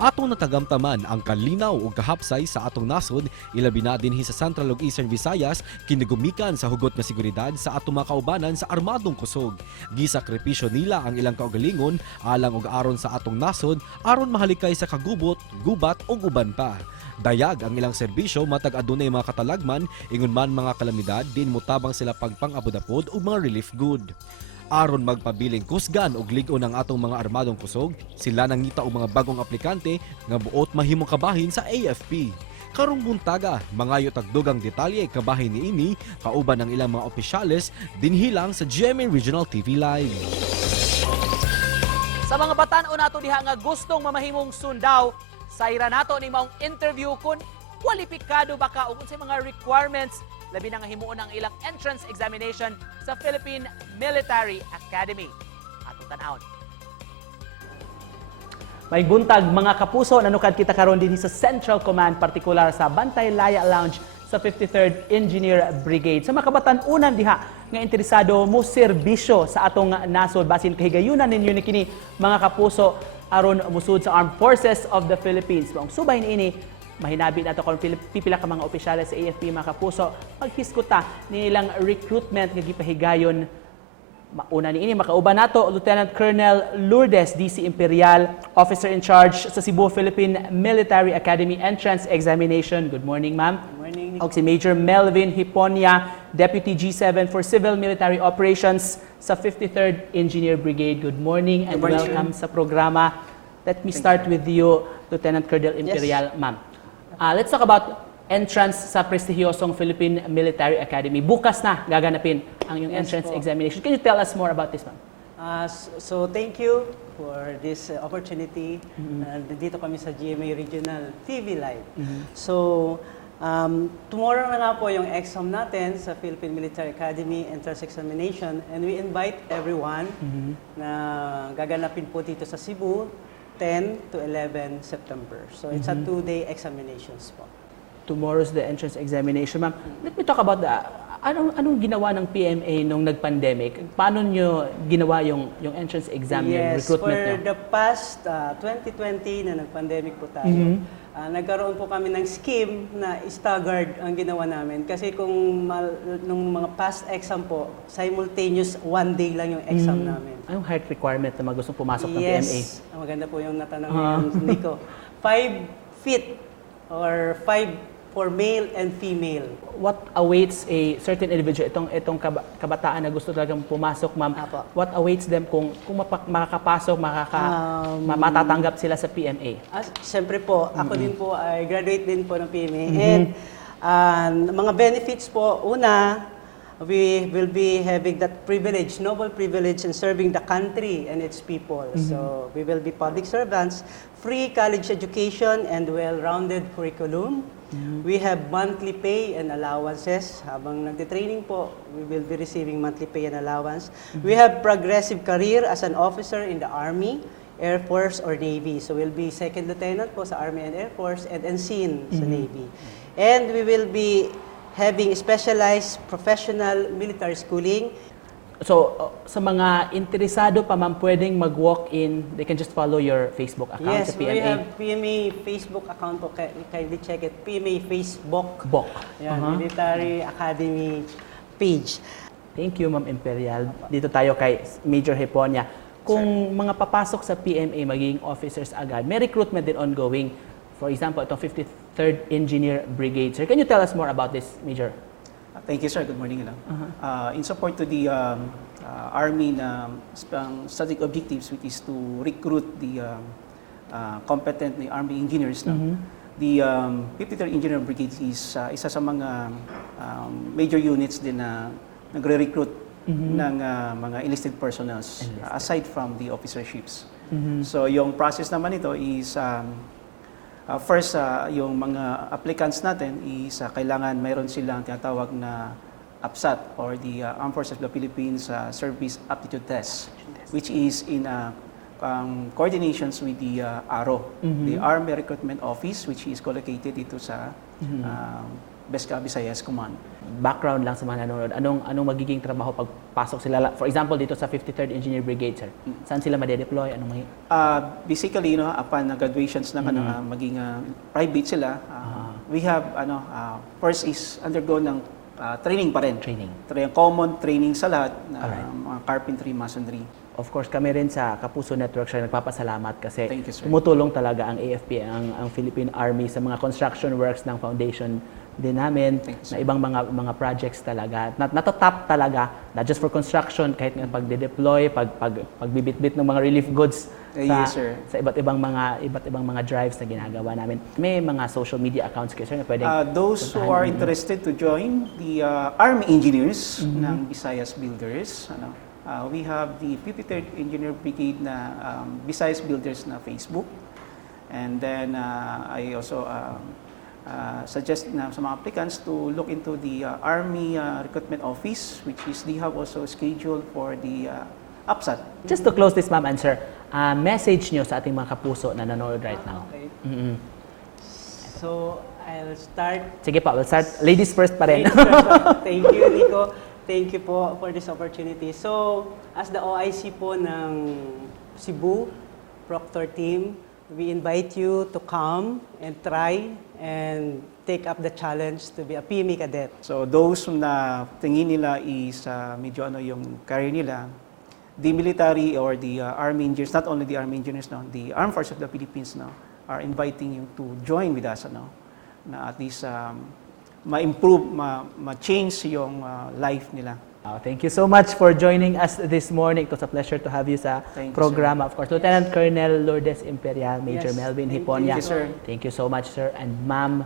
Atong natagamtaman ang kalinaw ug kahapsay sa atong nasod, ilabi na dinhi sa Central ug Eastern Visayas, kinigumikan sa hugot nga seguridad sa atong mga kaubanan sa armadong kusog. Gisakripisyo nila ang ilang kaugalingon alang og aron sa atong nasod aron mahalikay sa kagubot, gubat ug uban pa. Dayag ang ilang serbisyo matag adunay mga katalagman ingon man mga kalamidad din mutabang sila pagpang-apod-apod ug mga relief good. Aron magpabiling kusgan og lig-on ang atong mga armadong kusog, sila nangita og mga bagong aplikante nga buot mahimong kabahin sa AFP. Karong buntaga, mangayo tagdugang detalye kabahin niini kauban ang ilang mga opisyales dinhi lang sa GMA Regional TV Live. Sa mga batan-o nato diha nga gustong mamahimong sundaw, sayra nato ni maong interview kung kwalipikado ba ka ug unsay mga requirements labi na nga himuon ang ilang entrance examination sa Philippine Military Academy. Atong tan-awon. May buntag mga kapuso, nanukad kita karon din sa Central Command, partikular sa Bantay Laya Lounge sa 53rd Engineer Brigade. Sa makabatan-unan diha nga interesado mo serbisyo sa atong nasod basin kahigayunan ninyo ni kini mga kapuso aron musud sa Armed Forces of the Philippines. Maong subay niini mahinabi nato kung pipila ka mga opisyales sa AFP mga kapuso maghiskuta nilang recruitment nga gipahigayon. Mauna niini makauban nato Lieutenant Colonel Lourdes DC Imperial, Officer in Charge sa Cebu Philippine Military Academy Entrance Examination. Good morning, ma'am. Good morning. Og si Major Melvin Hiponia, Deputy G7 for Civil Military Operations sa 53rd Engineer Brigade. Good morning and welcome sa programa. Let me start with you, Lieutenant Colonel Imperial, ma'am. Let's talk about entrance sa prestihiyosong Philippine Military Academy. Bukas na gaganapin ang yung entrance examination. Can you tell us more about this, ma'am? So thank you for this opportunity. Dito kami sa GMA Regional TV Live. So tomorrow na nga po yung exam natin sa Philippine Military Academy Entrance Examination, and we invite everyone na gaganapin po dito sa Cebu 10 to 11 September. So it's a 2-day examinations po. Tomorrow's the entrance examination, ma'am. Let me talk about anong ginawa ng PMA nung nag-pandemic? Paano nyo ginawa yung entrance exam, yung recruitment nyo? For the past 2020 na nag-pandemic po tayo, nagkaroon po kami ng scheme na staggered ang ginawa namin. Kasi nung mga past exam po, simultaneous 1 day lang yung exam namin. Anong height requirement na gustong pumasok ng PMA? Yes, maganda po yung natanong ni Nico. 5 feet or 5 for male and female. What awaits a certain individual, itong kabataan na gusto talagang pumasok, ma'am? Apo. What awaits them kung makakapasok, matatanggap sila sa PMA? Siyempre po, ako din po ay graduate din po ng PMA. And mga benefits po, una, we will be having that privilege, noble privilege in serving the country and its people. So we will be public servants, free college education and well-rounded curriculum. We have monthly pay and allowances. Habang nagtitraining po, we will be receiving monthly pay and allowance. We have progressive career as an officer in the Army, Air Force, or Navy. So we'll be second lieutenant po sa Army and Air Force and ensign sa Navy. And we will be having specialized professional military schooling. So, sa mga interesado pa, ma'am, pwedeng mag-walk-in, they can just follow your Facebook account Yes, sa we PMA. have PMA Facebook account po. Kindly check it. PMA Facebook. Yan, Military Academy page. Thank you, Ma'am Imperial. Dito tayo kay Major Hiponia. Kung mga papasok sa PMA, magiging officers agad, may recruitment din ongoing. For example, itong 53rd Engineer Brigade. Sir, can you tell us more about this, Major? Thank you, sir. Good morning. In support to the Army strategic objectives, which is to recruit the competent Army engineers, the 53rd Engineer Brigade is isa sa mga major units din na nagre-recruit ng mga enlisted personnel aside from the officerships. So yung process naman ito is first, yung mga applicants natin is kailangan mayroon silang tinatawag na APSAT or the Armed Forces of the Philippines Service Aptitude Test, which is in coordinations with the ARO, the Army Recruitment Office, which is located dito sa Besca Visayas Command. Background lang sa mga nanonood, anong magiging trabaho pagpasok sila? For example, dito sa 53rd Engineer Brigade, sir. Saan sila ma-deploy? Basically, upon graduations na maging private sila, we have first is undergo ng training pa rin. Common training sa lahat na mga carpentry, masonry. Of course, kami rin sa Kapuso Network, sir, nagpapasalamat kasi Thank you, sir. tumutulong talaga ang AFP, ang Philippine Army sa mga construction works ng foundation din namin, Thank you, sir. na ibang mga projects talaga. Natatap talaga, not just for construction, kahit nga pagde-deploy, pagbibitbit ng mga relief goods Yes, sir. sa iba't ibang mga drives na ginagawa namin. May mga social media accounts kayo, sir, na pwedeng Those who puntahan are ninyo. interested to join the Army Engineers ng Visayas Builders, we have the 53rd Engineer Brigade na Visayas Builders na Facebook. And then I also suggest na sa mga applicants to look into the Army Recruitment Office, which is they have also scheduled for the APSAT. Just to close this, ma'am and sir, message nyo sa ating mga kapuso na nanonood right now. Okay. Mhm. So, I'll start. Sige pa, we'll start. Ladies first pa rin. Thank you, Nico. Thank you po for this opportunity. So, as the OIC po ng Cebu Proctor team, we invite you to come and try and take up the challenge to be a PME cadet. So those na tingin nila is medyo yung career nila, the military or the Army Engineers, not only the Army Engineers, the Armed Forces of the Philippines are inviting you to join with us, na at least ma-improve, ma-change yung life nila. Thank you so much for joining us this morning. It was a pleasure to have you sa Thank you, programa. Of course, Lieutenant Colonel Lourdes Imperial, Major Yes, Melvin thank you. Hiponia. Thank you, sir. Thank you so much, sir. And ma'am,